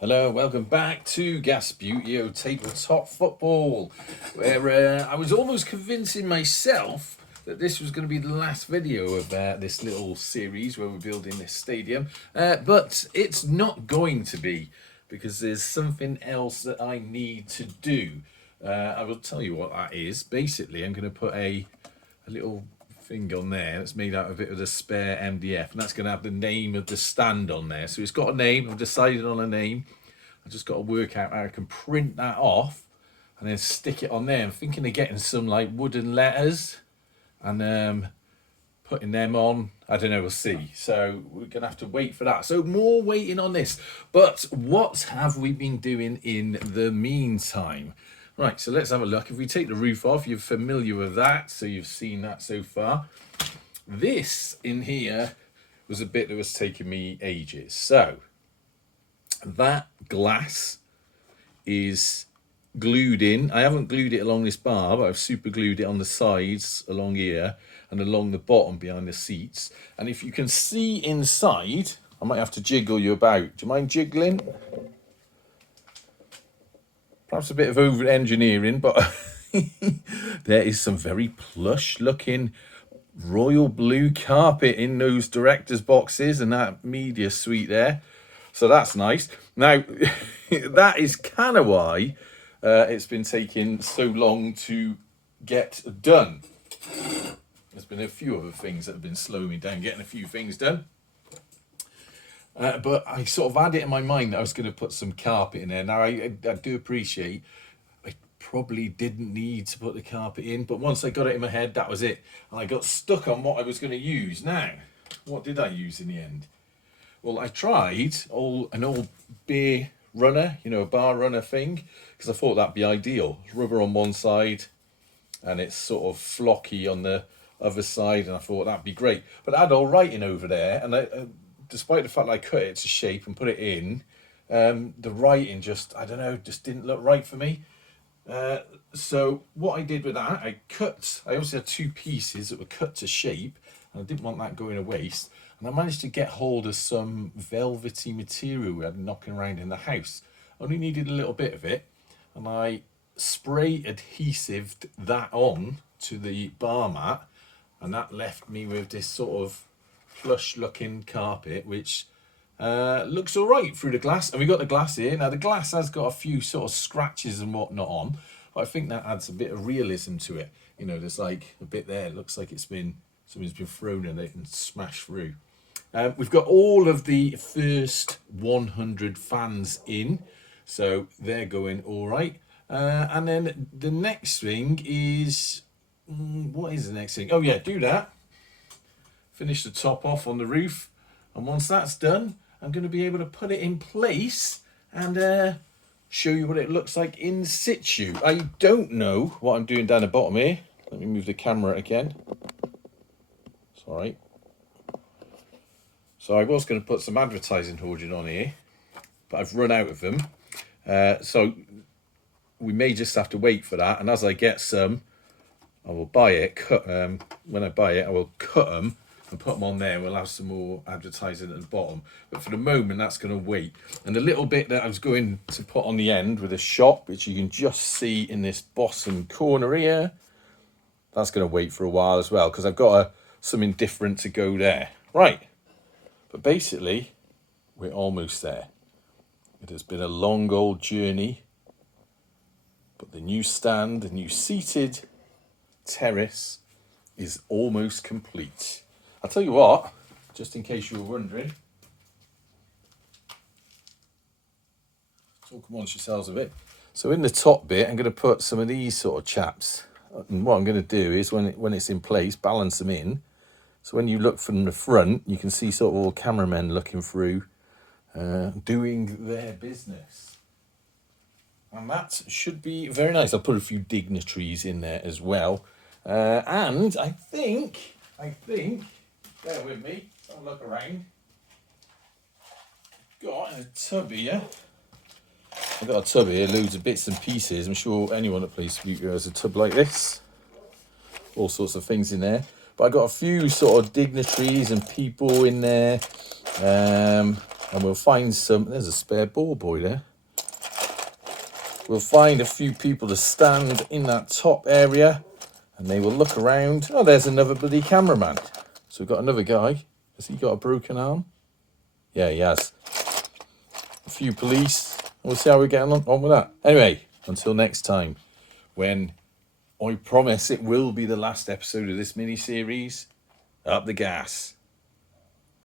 Hello, welcome back to Gas Beauty Tabletop Football, where I was almost convincing myself that this was going to be the last video of this little series where we're building this stadium, but it's not going to be, because there's something else that I need to do. I will tell you what that is. Basically, I'm going to put a little thing on there that's made out of a bit of the spare MDF, and that's going to have the name of the stand on there. So it's got a name. I've decided on a name. I just got to work out how I can print that off and then stick it on there. I'm thinking of getting some like wooden letters and putting them on. I don't know, we'll see. So we're gonna have to wait for that. So more waiting on this. But what have we been doing in the meantime? Right, so let's have a look. If we take the roof off, you're familiar with that, so you've seen that so far. This in here was a bit that was taking me ages. So that glass is glued in. I haven't glued it along this bar, but I've super glued it on the sides along here and along the bottom behind the seats. And if you can see inside, I might have to jiggle you about. Do you mind jiggling? Perhaps a bit of over engineering, but there is some very plush looking royal blue carpet in those director's boxes and that media suite there. So that's nice. Now, that is kind of why it's been taking so long to get done. There's been a few other things that have been slowing me down, getting a few things done. But I sort of had it in my mind that I was going to put some carpet in there. Now, I do appreciate I probably didn't need to put the carpet in, but once I got it in my head, that was it. And I got stuck on what I was going to use. Now, what did I use in the end? Well, I tried an old beer runner, a bar runner thing, because I thought that'd be ideal. It's rubber on one side, and it's sort of flocky on the other side, and I thought that'd be great. But I had all writing over there, and despite the fact that I cut it to shape and put it in, the writing just didn't look right for me. So what I did with that, I obviously had two pieces that were cut to shape, and I didn't want that going to waste. And I managed to get hold of some velvety material we had knocking around in the house. Only needed a little bit of it, and I spray adhesived that on to the bar mat, and that left me with this sort of plush looking carpet, which looks all right through the glass. And we got the glass here. Now the glass has got a few sort of scratches and whatnot on, but I think that adds a bit of realism to it. There's like a bit there, it looks like something's been thrown in it and smashed through. We've got all of the first 100 fans in, so they're going all right. And then the next thing is, what is the next thing? Oh yeah, do that. Finish the top off on the roof, and once that's done, I'm going to be able to put it in place and show you what it looks like in situ. I don't know what I'm doing down the bottom here. Let me move the camera again. It's all right. So I was going to put some advertising hoarding on here, but I've run out of them. So we may just have to wait for that. And as I get some, I will buy it. When I buy it, I will cut them and put them on there. We'll have some more advertising at the bottom. But for the moment, that's going to wait. And the little bit that I was going to put on the end with a shop, which you can just see in this bottom corner here, that's going to wait for a while as well, because I've got something different to go there. Right. But basically, we're almost there. It has been a long old journey, but the new stand, the new seated terrace is almost complete. I'll tell you what, just in case you were wondering, talk amongst yourselves a bit. So in the top bit, I'm going to put some of these sort of chaps. And what I'm going to do is, when it's in place, balance them in. So when you look from the front, you can see sort of all cameramen looking through, doing their business. And that should be very nice. I'll put a few dignitaries in there as well. And I think, bear with me, have a look around. Got in a tub here. I've got a tub here, loads of bits and pieces. I'm sure anyone that plays Spooker has a tub like this. All sorts of things in there. But I got a few sort of dignitaries and people in there. And we'll find some, there's a spare ball boy there. We'll find a few people to stand in that top area and they will look around. Oh, there's another bloody cameraman. So we've got another guy. Has he got a broken arm? Yeah, he has. A few police. We'll see how we're getting on with that. Anyway, until next time, when I promise it will be the last episode of this mini-series, up the gas.